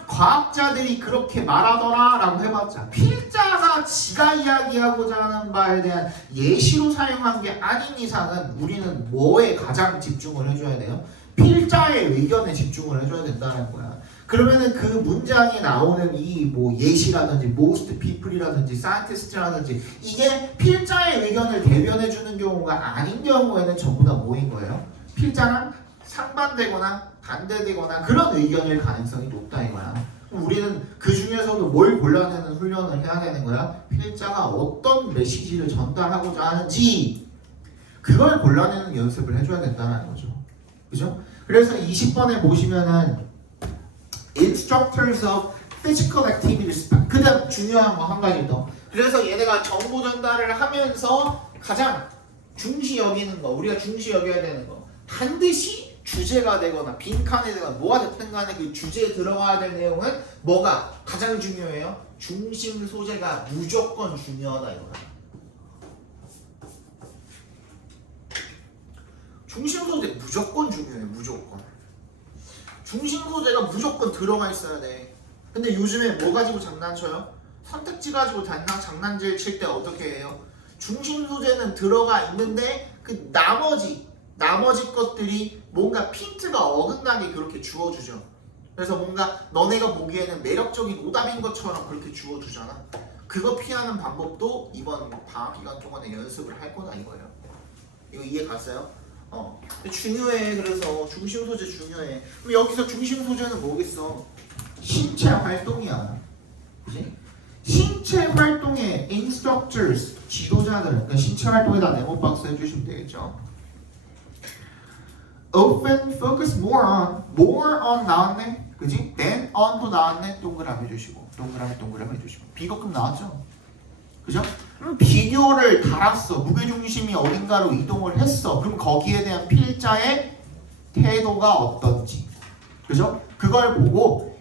과학자들이 그렇게 말하더라라고 해봤자 필자가 지가 이야기하고자 하는 바에 대한 예시로 사용한 게 아닌 이상은 우리는 뭐에 가장 집중을 해줘야 돼요? 필자의 의견에 집중을 해줘야 된다는 거야. 그러면은 그 문장에 나오는 이 뭐 예시라든지 most people이라든지 scientist라든지 이게 필자의 의견을 대변해 주는 경우가 아닌 경우에는 전부 다 뭐인 거예요? 필자랑 상반되거나 반대되거나 그런 의견일 가능성이 높다 이거야. 그럼 우리는 그 중에서도 뭘 골라내는 훈련을 해야 되는 거야? 필자가 어떤 메시지를 전달하고자 하는지 그걸 골라내는 연습을 해줘야 된다는 거죠. 그죠? 그래서 20번에 보시면은 Instructors of Physical Activities 그 다음 중요한 거 한 가지 더. 그래서 얘네가 정보 전달을 하면서 가장 중시 여기는 거 우리가 중시 여겨야 되는 거 반드시 주제가 되거나 빈칸이 되거나 뭐가 됐든 간에 그 주제에 들어가야 될 내용은 뭐가 가장 중요해요? 중심 소재가 무조건 중요하다 이거야. 중심 소재 무조건 중요해. 무조건 중심 소재가 무조건 들어가 있어야 돼. 근데 요즘에 뭐 가지고 장난쳐요? 선택지 가지고 장난질 칠 때 어떻게 해요? 중심 소재는 들어가 있는데 그 나머지 것들이 뭔가 핀트가 어긋나게 그렇게 주어주죠. 그래서 뭔가 너네가 보기에는 매력적인 오답인 것처럼 그렇게 주어주잖아. 그거 피하는 방법도 이번 방학 기간 동안에 연습을 할 거다 이거예요. 이거 이해 갔어요? 중요해. 그래서 중심 소재 중요해. 그럼 여기서 중심 소재는 뭐겠어? 신체 활동이야. 그지? 신체 활동의 instructors, 지도자들. 그러니까 신체 활동에다 네모박스 해주시면 되겠죠. Often focus more on 나왔네, 그지? Than on도 나왔네. 동그라미 해주시고, 동그라미 해주시고. 비교급 나왔죠? 그죠? 그럼 비교를 달았어. 무게중심이 어딘가로 이동을 했어. 그럼 거기에 대한 필자의 태도가 어떤지, 그죠? 그걸 보고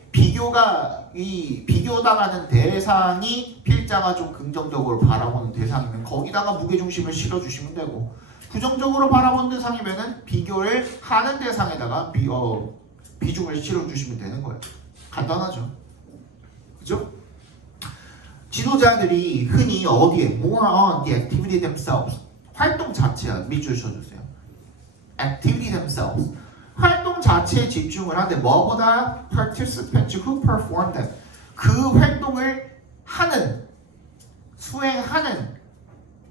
비교당하는 대상이 필자가 좀 긍정적으로 바라보는 대상이면 거기다가 무게중심을 실어주시면 되고, 부정적으로 바라보는 대상이면은 비교를 하는 대상에다가 비중을 실어주시면 되는 거예요. 간단하죠, 그죠? 지도자들이 흔히 어디에 more on the activity themselves 활동 자체야. 밑줄 쳐주세요. activity themselves 활동 자체에 집중을 하는데 뭐보다 participants who perform them 그 활동을 수행하는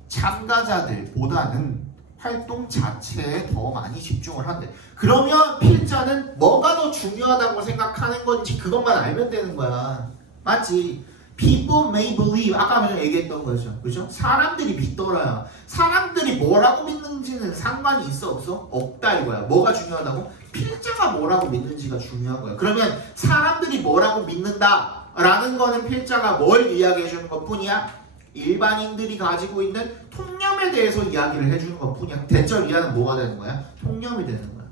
참가자들보다는 활동 자체에 더 많이 집중을 한대. 그러면 필자는 뭐가 더 중요하다고 생각하는 건지 그것만 알면 되는 거야. 맞지? People may believe 아까 전에 얘기했던 거죠. 그죠? 사람들이 믿더라야. 사람들이 뭐라고 믿는지는 상관이 있어 없어? 없다 이거야. 뭐가 중요하다고? 필자가 뭐라고 믿는지가 중요한 거야. 그러면 사람들이 뭐라고 믿는다라는 거는 필자가 뭘 이야기해 주는 것뿐이야? 일반인들이 가지고 있는 통념에 대해서 이야기를 해주는 것뿐이야. 대절 이하는 뭐가 되는 거야? 통념이 되는 거야.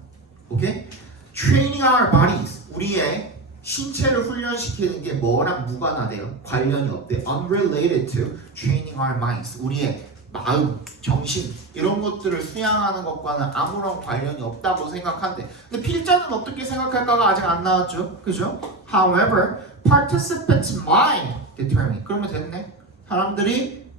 오케이? Training our bodies 우리의 신체를 훈련시키는 게 뭐랑 무관하대요? 관련이 없대. Unrelated to training our minds. 우리의 마음, 정신 이런 것들을 수양하는 것과는 아무런 관련이 없다고 생각한대. 근데 필자는 어떻게 생각할까가 아직 안 나왔죠, 그죠? However, participants' mind determine. 그러면 됐네. 사람들이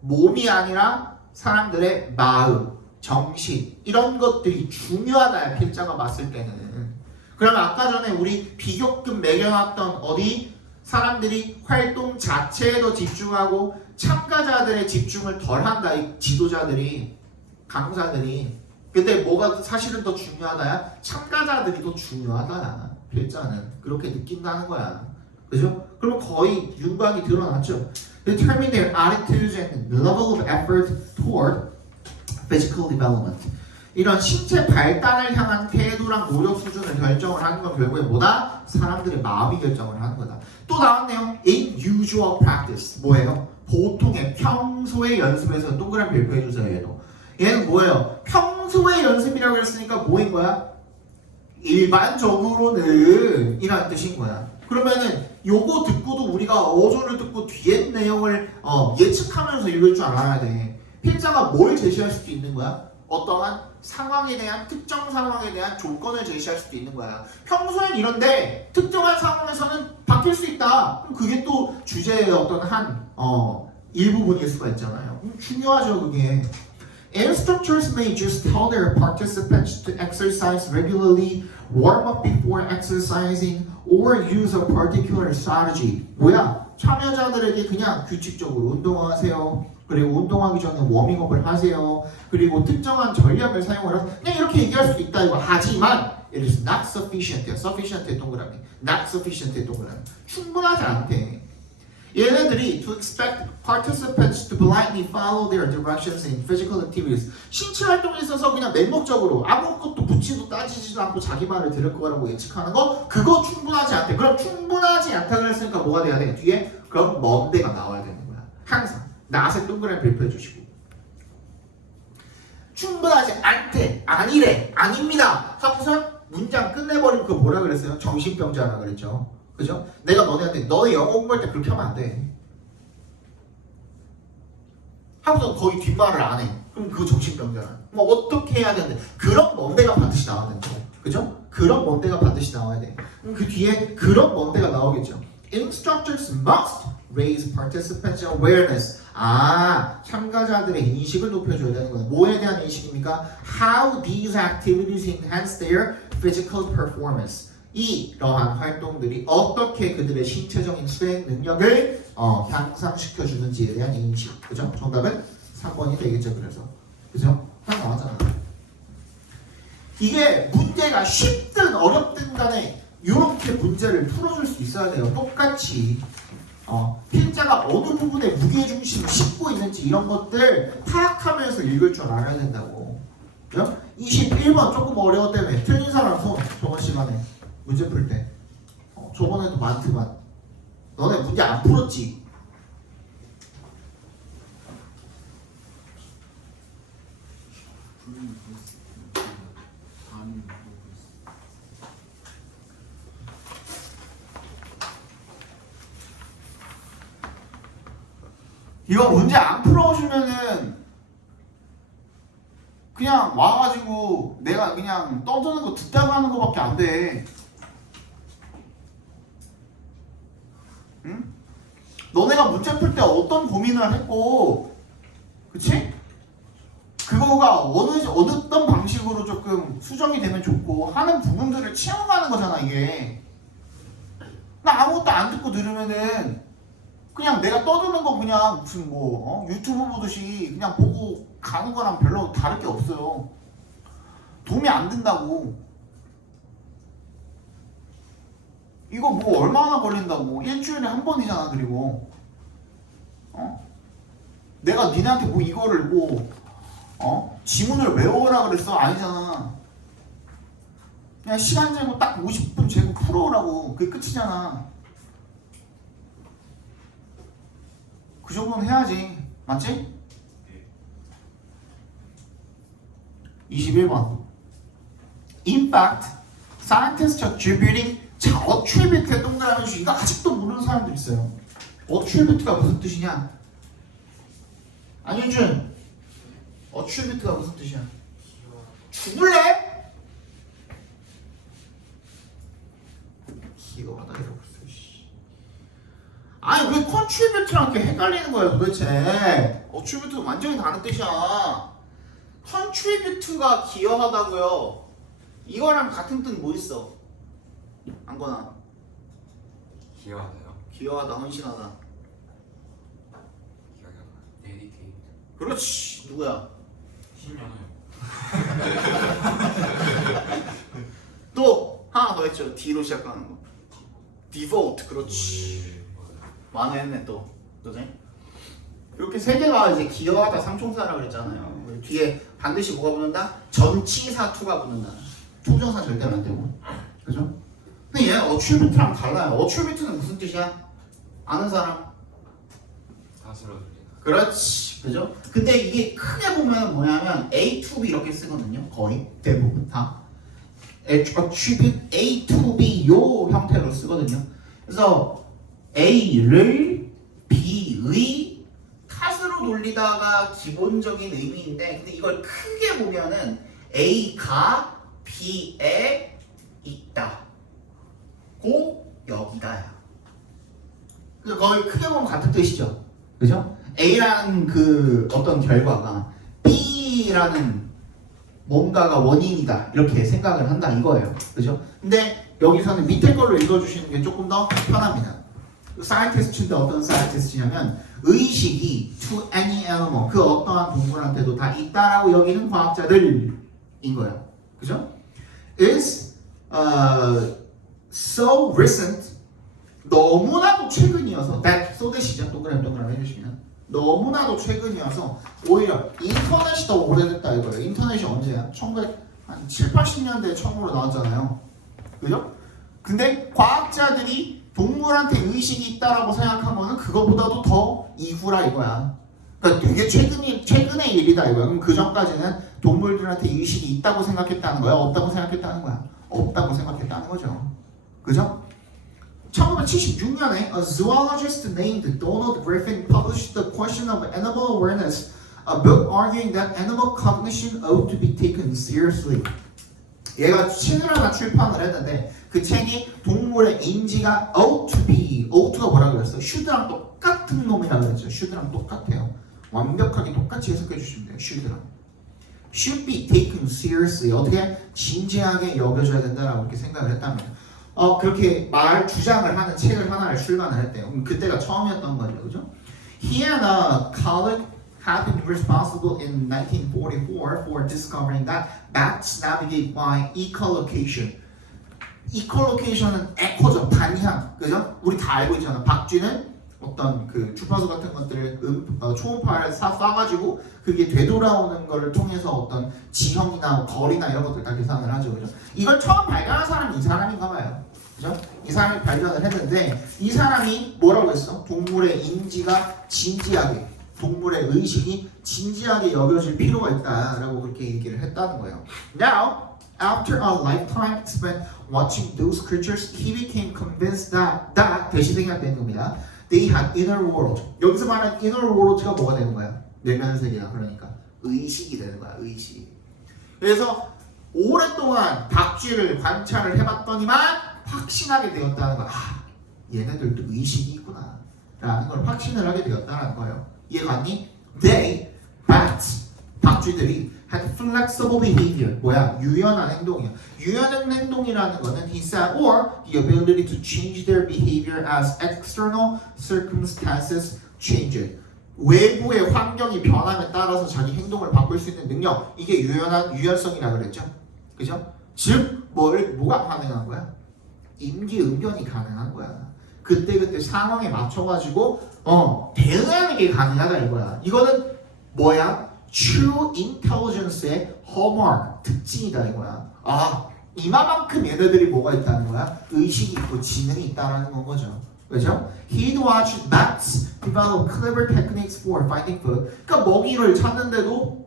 몸이 아니라 사람들의 마음, 정신 이런 것들이 중요하다. 필자가 봤을 때는. 그러면 아까 전에 우리 비교급 매겨놨던 사람들이 활동 자체에 더 집중하고 참가자들의 집중을 덜 한다. 이 지도자들이, 강사들이. 근데 뭐가 사실은 더 중요하다야? 참가자들이 더 중요하다야. 필자는 그렇게 느낀다는 거야. 그죠? 그럼 거의 윤곽이 드러났죠. Determine their attitudes and level of effort toward physical development. 이런 신체 발달을 향한 태도랑 노력 수준을 결정을 하는 건 결국에 뭐다? 사람들의 마음이 결정을 하는 거다. 또 나왔네요. In usual practice. 뭐예요? 보통의 평소의 연습에서 동그라미 별표해주세요. 얘는 뭐예요? 평소의 연습이라고 했으니까 뭐인 거야? 일반적으로는 이라는 뜻인 거야. 그러면은 요거 듣고도 우리가 어조를 듣고 뒤에 내용을 예측하면서 읽을 줄 알아야 돼. 필자가 뭘 제시할 수도 있는 거야? 어떠한 상황에 대한 특정 상황에 대한 조건을 제시할 수도 있는 거야. 평소엔 이런데 특정한 상황에서는 바뀔 수 있다. 그럼 그게 또 주제의 어떤 한 일부분일 수가 있잖아요. 중요하죠 그게. Instructors may just tell their participants to exercise regularly warm up before exercising or use a particular strategy. 뭐야? 참여자들에게 그냥 규칙적으로 운동하세요. 그리고 운동하기 전에 워밍업을 하세요. 그리고 특정한 전략을 사용을 해서 그냥 이렇게 얘기할 수 있다 이거. 하지만 it is not sufficient. sufficient의 동그라미. not sufficient의 동그라미. 충분하지 않대. 얘네들이 to expect participants to blindly follow their directions in physical activities. 신체 활동에 있어서 그냥 맹목적으로 아무것도 묻지도 따지지도 않고 자기 말을 들을 거라고 예측하는 거 그거 충분하지 않대. 그럼 충분하지 않다고 했으니까 뭐가 돼야 돼? 뒤에 그럼 뭔데가 나와야 되는 거야. 항상 나색 동그라미 발표해 주시고 충분하지 않대, 아니래, 아닙니다 하고선 문장 끝내버리면 그거 뭐라 그랬어요? 정신병자라 그랬죠. 그죠? 내가 너네한테 너네 영어 공부할 때 그렇게 하면 안 돼. 하고서 거의 뒷말을 안 해. 그럼 그거 정신병자야. 뭐 어떻게 해야 되는데 그런 뭔데가 반드시 나와야 되는 거야. 그죠? 그런 뭔데가 반드시 나와야 돼. 그럼 그 뒤에 그런 뭔데가 나오겠죠. Instructors must raise participants' awareness. 아, 참가자들의 인식을 높여줘야 되는 거야. 뭐에 대한 인식입니까? How these activities enhance their physical performance. 이러한 활동들이 어떻게 그들의 신체적인 수행 능력을 향상시켜 주는지에 대한 인식. 그죠? 정답은 3번이 되겠죠. 그래서 그죠? 딱 나왔잖아. 이게 문제가 쉽든 어렵든 간에 이렇게 문제를 풀어줄 수 있어야 돼요. 똑같이 필자가 어느 부분에 무게중심을 싣고 있는지 이런 것들 파악하면서 읽을 줄 알아야 된다고. 그죠? 21번 조금 어려웠다며. 틀린 사람 손 저번 시간에 문제 풀 때. 저번에도 많지만 너네 문제 안 풀었지? 이거 문제 안 풀어주면은 그냥 와가지고 내가 그냥 떠드는 거 듣다가 하는 거밖에 안 돼. 응? 너네가 문제 풀 때 어떤 고민을 했고, 그치? 그거가 어떤 방식으로 조금 수정이 되면 좋고 하는 부분들을 채워가는 거잖아 이게. 나 아무것도 안 듣고 들으면은 그냥 내가 떠드는 거 그냥 무슨 유튜브 보듯이 그냥 보고 가는 거랑 별로 다를 게 없어요. 도움이 안 된다고. 이거 뭐 얼마나 걸린다고. 일주일에 한 번이잖아. 그리고 내가 니네한테 뭐 이거를 지문을 외워라 그랬어? 아니잖아. 그냥 시간 재고 딱 50분 재고 풀어오라고. 그게 끝이잖아. 그 정도는 해야지. 맞지? 21번. In fact, scientists attributing 자, attribute의 동그라미 주 이거 아직도 모르는 사람들 있어요. attribute가 무슨 뜻이냐? 안윤준, attribute가 무슨 뜻이야? 죽을래? 기가 나 이러고 있어. 아니 왜 contribute랑 이렇게 헷갈리는 거야 도대체? attribute는 완전히 다른 뜻이야. contribute가 기여하다고요. 이거랑 같은 뜻 뭐 있어? 안거나 기여하다요? 기여하다, 헌신하다. 기여하다. 데디케이트. 그렇지. 누구야? 신년호요. 또 하나 더 했죠. D로 시작하는 거. devote. 그렇지. 많이 했네 또. 그지? 이렇게 세 개가 이제 기여하다 상총사라고 그랬잖아요. 뒤에 반드시 뭐가 붙는다? 전치사 투가 붙는다. 투정사 절대로 안 되고. 그죠? 근데 얘는 attribute랑 달라요. attribute는 무슨 뜻이야? 아는 사람? 사실로 들리나. 그렇지. 그죠? 근데 이게 크게 보면 뭐냐면 A to B 이렇게 쓰거든요. 거의 대부분 다. attribute A to B 요 형태로 쓰거든요. 그래서 A를 B의 탓으로 돌리다가 기본적인 의미인데 근데 이걸 크게 보면은 A가 B에 있다. 고 여기다야. 그래서 거의 크게 보면 같은 뜻이죠. 그죠? A라는 그 어떤 결과가 B라는 뭔가가 원인이다 이렇게 생각을 한다 이거예요. 그죠? 근데 여기서는 밑에 걸로 읽어주시는 게 조금 더 편합니다. 사이언티스트인데 어떤 사이언티스트냐면 의식이 to any animal 그 어떠한 동물한테도 다 있다라고 여기는 과학자들인 거예요. 그죠? is so recent 너무나도 최근이어서 that so that이죠. 동그라미 해주시면 너무나도 최근이어서 오히려 인터넷이 더 오래됐다 이거예요. 인터넷이 언제야? 1970, 80년대에 처음으로 나왔잖아요. 그죠? 근데 과학자들이 동물한테 의식이 있다라고 생각한 거는 그거보다도 더 이후라 이거야. 그러니까 되게 최근의 일이다 이거야. 그럼 그 전까지는 동물들한테 의식이 있다고 생각했다는 거야? 없다고 생각했다는 거야? 없다고 생각했다는 거죠. 그죠? 1976년에 a zoologist named Donald Griffin published The Question of Animal Awareness, a book arguing that animal cognition ought to be taken seriously. 얘가 책을 하나 출판을 했는데 그 책이 동물의 인지가 ought to be, ought가 뭐라 그랬어? should랑 똑같은 놈이라고 그랬죠. should랑 똑같아요. 완벽하게 똑같이 해석해 주시면 돼요. should랑. should be taken seriously. 어떻게 진지하게 여겨져야 된다라고 이렇게 생각을 했다면 그렇게 주장을 하는 책을 하나를 출간을 했대요. 그때가 처음이었던 거죠. 그죠? He and a colleague had been responsible in 1944 for discovering that bats navigate by echolocation. echolocation은 에코죠. 반향. 그죠? 우리 다 알고 있잖아. 박쥐는 어떤 그 주파수 같은 것들을 초음파를 쏴가지고 그게 되돌아오는 거를 통해서 어떤 지형이나 거리나 이런 것들 다 계산을 하죠. 그죠? 이걸 처음 발견한 사람이 이 사람인가 봐요. 그죠? 이 사람이 발견을 했는데 이 사람이 뭐라고 했어? 동물의 인지가 진지하게 동물의 의식이 진지하게 여겨질 필요가 있다라고 그렇게 얘기를 했다는 거예요. Now, after a lifetime spent watching those creatures, he became convinced that 대시 생략된 겁니다. They had inner world. 여기서 말하는 inner world가 뭐가 되는 거야? 내면 세계야. 그러니까 의식이 되는 거야. 의식. 그래서 오랫동안 박쥐를 관찰을 해봤더니만 확신하게 되었다는 거야. 얘네들도 의식이 있구나 라는 걸 확신을 하게 되었다는 거예요. 이해갔니? They, bats, 박쥐들이 had flexible behavior. 뭐야? 유연한 행동이야. 유연한 행동이라는 거는 he said, or the ability to change their behavior as external circumstances change. 외부의 환경이 변함에 따라서 자기 행동을 바꿀 수 있는 능력. 이게 유연성이라고 그랬죠. 그죠? 즉, 뭐가 가능한 거야? 임기응변이 가능한 거야. 그때 상황에 맞춰가지고 대응하는 게 가능하다 이거야. 이거는 뭐야? True Intelligence의 hallmark, 특징이다 이거야. 이만큼 얘네들이 뭐가 있다는 거야? 의식이 있고 지능이 있다는 건 거죠. 그죠? He'd watched bats develop clever techniques for finding food. 그러니까 먹이를 찾는데도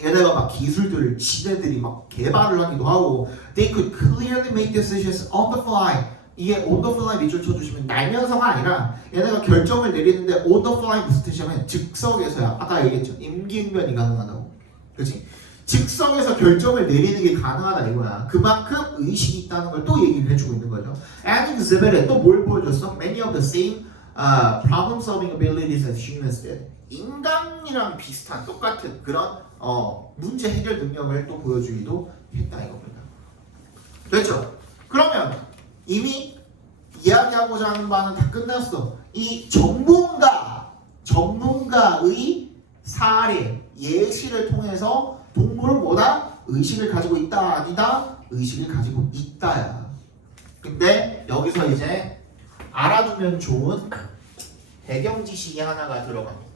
얘네가 막 기술들을 지네들이 막 개발을 하기도 하고 they could clearly make decisions on the fly. 이게 on the fly 밑줄 쳐주시면 날면서가 아니라 얘네가 결정을 내리는데 on the fly 무슨 뜻이냐면 즉석에서야. 아까 얘기했죠. 임기응변이 가능하다고. 그렇지? 즉석에서 결정을 내리는 게 가능하다 이거야. 그만큼 의식이 있다는 걸 또 얘기를 해주고 있는 거죠. And exhibited 또 뭘 보여줬어? Many of the same problem solving abilities as humans did. 인간이랑 비슷한 똑같은 그런 문제 해결 능력을 또 보여주기도 했다 이겁니다. 됐죠? 그러면 이미 이야기하고자 하는 바는 다 끝났어. 이 전문가의 사례, 예시를 통해서 동물은 뭐다? 의식을 가지고 있다 아니다? 의식을 가지고 있다야. 근데 여기서 이제 알아두면 좋은 배경 지식이 하나가 들어갑니다.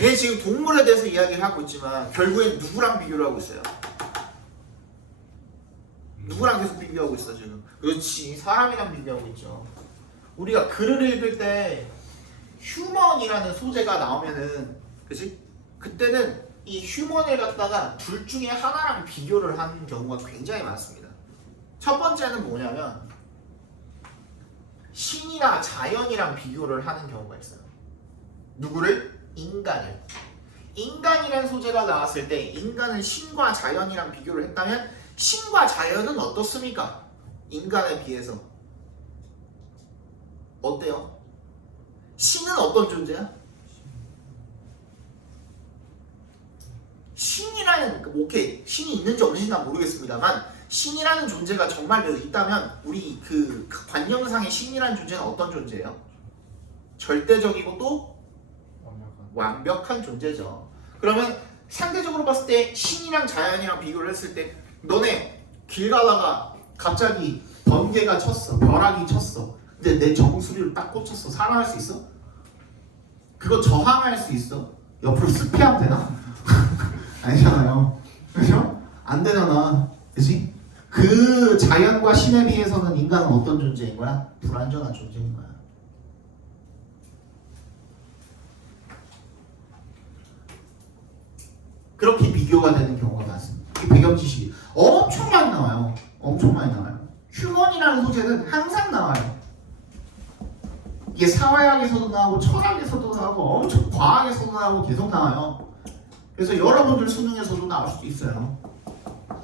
얘 지금 동물에 대해서 이야기를 하고 있지만 결국엔 누구랑 비교를 하고 있어요? 누구랑 계속 비교하고 있어 지금? 그렇지, 사람이랑 비교하고 있죠. 우리가 글을 읽을 때 휴먼이라는 소재가 나오면은, 그치? 그때는 이 휴먼을 갖다가 둘 중에 하나랑 비교를 하는 경우가 굉장히 많습니다. 첫 번째는 뭐냐면 신이나 자연이랑 비교를 하는 경우가 있어요. 누구를? 인간을. 인간이라는 소재가 나왔을 때 인간은 신과 자연이랑 비교를 했다면 신과 자연은 어떻습니까? 인간에 비해서 어때요? 신은 어떤 존재야? 신이라는 오케이 신이 있는지 없는지 난 모르겠습니다만 신이라는 존재가 정말 있다면 우리 그 관념상의 신이라는 존재는 어떤 존재예요? 절대적이고 또 완벽한 존재죠. 그러면 상대적으로 봤을 때 신이랑 자연이랑 비교를 했을 때 너네 길 가다가 갑자기 번개가 쳤어. 벼락이 쳤어. 근데 내 정수리를 딱 꽂혔어. 살아날 수 있어? 그거 저항할 수 있어? 옆으로 쓱 피하면 되나? 아니잖아요. 그죠? 안 되잖아. 그치? 그 자연과 신에 비해서는 인간은 어떤 존재인 거야? 불완전한 존재인 거야. 그렇게 비교가 되는 경우가 많습니다. 이 배경 지식이 엄청 많이 나와요. 엄청 많이 나와요. 휴먼이라는 소재는 항상 나와요. 이게 사회학에서도 나오고 철학에서도 나오고 엄청 과학에서도 나오고 계속 나와요. 그래서 여러분들 수능에서도 나올 수도 있어요.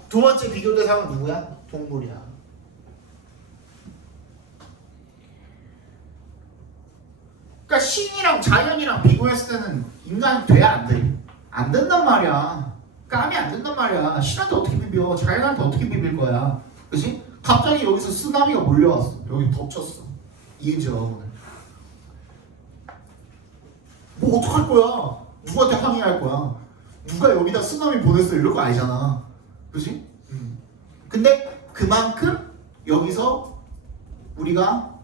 두 번째 비교 대상은 누구야? 동물이야. 그러니까 신이랑 자연이랑 비교했을 때는 인간이 돼야 안 돼? 안 된단 말이야. 까면 안 된단 말이야. 신한테 어떻게 비벼? 자연한테 어떻게 비빌 거야? 그치? 갑자기 여기서 쓰나미가 몰려왔어. 여기 덮쳤어. 이해죠 오늘. 뭐 어떡할 거야? 누구한테 항의할 거야? 누가 여기다 쓰나미 보냈어? 이럴 거 아니잖아. 그치? 근데 그만큼 여기서 우리가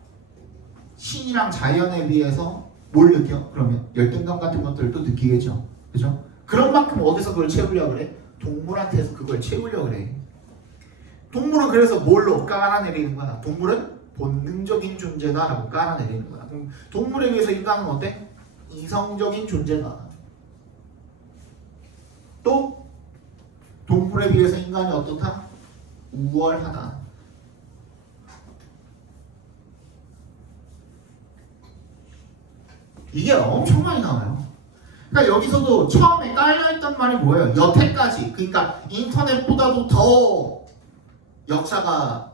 신이랑 자연에 비해서 뭘 느껴? 그러면 열등감 같은 것들을 또 느끼겠죠. 그죠? 그런 만큼 어디서 그걸 채우려고 그래? 동물한테서 그걸 채우려고 그래. 동물은 그래서 뭘로 깔아내리는 거야? 동물은 본능적인 존재다라고 깔아내리는 거야. 동물에 비해서 인간은 어때? 이성적인 존재다. 또 동물에 비해서 인간이 어떻다? 우월하다. 이게 엄청 많이 나와요. 그러니까 여기서도 처음에 깔려있던 말이 뭐예요? 여태까지, 그러니까 인터넷보다도 더 역사가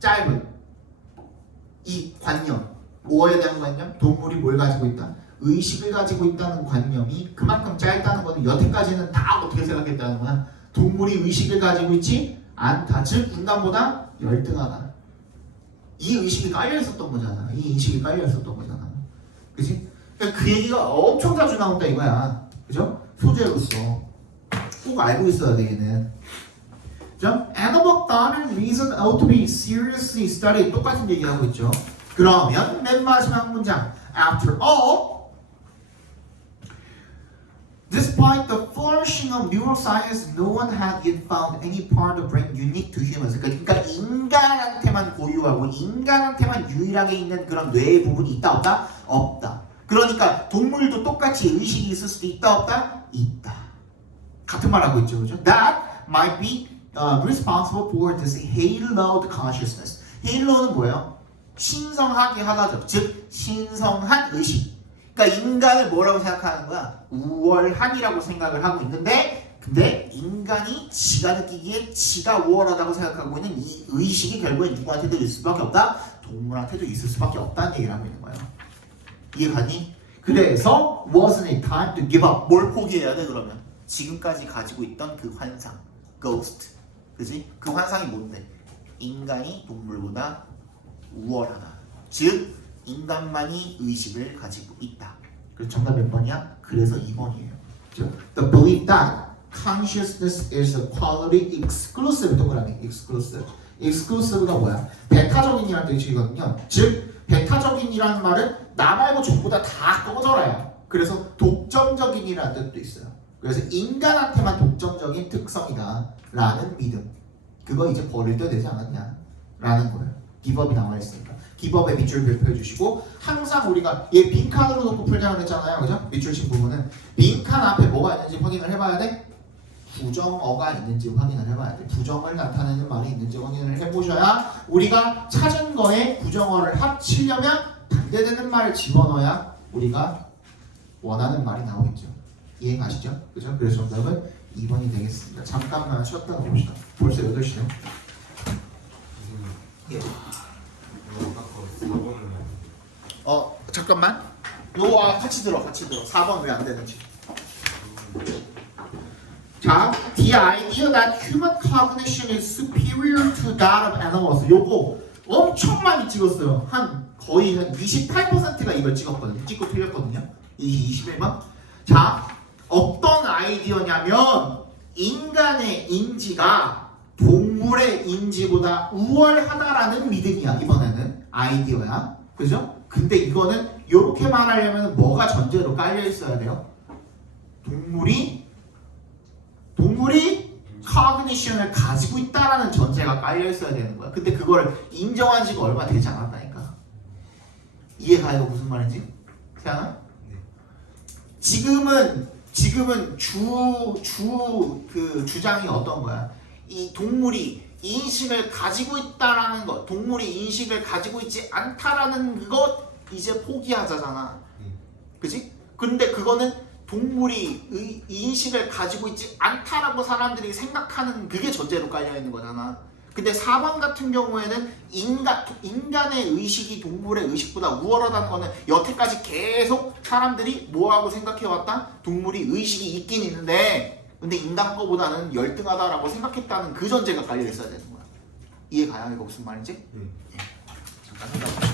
짧은 이 관념, 뭐에 대한 관념? 동물이 뭘 가지고 있다? 의식을 가지고 있다는 관념이 그만큼 짧다는 거는 여태까지는 다 어떻게 생각했다는 거야? 동물이 의식을 가지고 있지 않다. 즉 인간보다 열등하다. 이 의식이 깔려 있었던 거잖아. 이 인식이 깔려 있었던 거잖아. 그치? 그러니까 그 얘기가 엄청 자주 나온다 이거야. 그죠? 소재로서 꼭 알고 있어야 돼 얘는. 그죠? Animal thought and reason ought to be seriously studied. 똑같은 얘기하고 있죠. 그러면 맨 마지막 문장. After all, despite the flourishing of neuroscience, no one had yet found any part of brain unique to humans. 그러니까 인간한테만 고유하고 인간한테만 유일하게 있는 그런 뇌의 부분이 있다 없다? 없다. 그러니까 동물도 똑같이 의식이 있을 수도 있다 없다? 있다. 같은 말 하고 있죠, 그죠? That might be responsible for this haloed consciousness. halo는 뭐예요? 신성하게 하다죠. 즉 신성한 의식. 그러니까 인간을 뭐라고 생각하는 거야? 우월한이라고 생각을 하고 있는데, 근데 인간이 지가 느끼기에 지가 우월하다고 생각하고 있는 이 의식이 결국에 누구한테도 있을 수밖에 없다? 동물한테도 있을 수밖에 없다는 얘기를 하고 있는 거예요. 이해가니? 그래서 wasn't it time to give up? 뭘 포기해야 돼 그러면? 지금까지 가지고 있던 그 환상, ghost, 그지? 그 환상이 뭔데? 인간이 동물보다 우월하다. 즉 인간만이 의식을 가지고 있다. 그래서 정답 몇 번이야? 그래서 2번이에요. The belief that consciousness is a quality exclusive. 동그라미 exclusive. exclusive가 뭐야? 배타적인이라는 뜻이거든요. 즉 배타적인이라는 말은 나 말고 전부 다 꺼져라요. 그래서 독점적인이라는 뜻도 있어요. 그래서 인간한테만 독점적인 특성이다 라는 믿음. 그거 이제 버릴 때 되지 않았냐 라는 거예요. 기법이 나와 있으니까. 기법의 밑줄 별표해 주시고, 항상 우리가 얘 빈칸으로 놓고 풀자고 했잖아요. 그죠? 밑줄친 부분은 빈칸 앞에 뭐가 있는지 확인을 해봐야 돼. 부정어가 있는지 확인을 해봐야 돼. 부정을 나타내는 말이 있는지 확인을 해보셔야 우리가 찾은 거에 부정어를 합치려면 반대되는 말을 집어넣어야 우리가 원하는 말이 나오겠죠. 이해 가시죠? 그죠? 그래서 정답은 2번이 되겠습니다. 잠깐만 쉬었다가 봅시다. 벌써 8시네. 예. 잠깐만. 요거 같이 들어. 4번 왜 안 되는지. 자, the idea that human cognition is superior to that of animals. 요거 엄청 많이 찍었어요. 거의 한 28%가 이걸 찍었거든요. 찍고 틀렸거든요. 이 21번. 자, 어떤 아이디어냐면 인간의 인지가 동물의 인지보다 우월하다라는 믿음이야. 이번에는 아이디어야. 그죠? 근데 이거는 이렇게 말하려면 뭐가 전제로 깔려 있어야 돼요? 동물이 cognition을 가지고 있다라는 전제가 깔려 있어야 되는 거야. 근데 그걸 인정한 지가 얼마 되지 않았다니까. 이해가 이거 무슨 말인지? 태양아? 네. 지금은 그 주장이 어떤 거야? 이 동물이 인식을 가지고 있다라는 것, 동물이 인식을 가지고 있지 않다라는 것 이제 포기하자잖아. 그지? 근데 그거는 동물이 인식을 가지고 있지 않다라고 사람들이 생각하는 그게 전제로 깔려 있는 거잖아. 근데 4번 같은 경우에는 인간의 의식이 동물의 의식보다 우월하다는 거는 여태까지 계속 사람들이 뭐하고 생각해왔다? 동물이 의식이 있긴 있는데 근데 인간 거보다는 열등하다라고 생각했다는 그 전제가 깔려 있어야 되는 거야. 이해가요? 이거 무슨 말인지? 잠깐 생각해봐.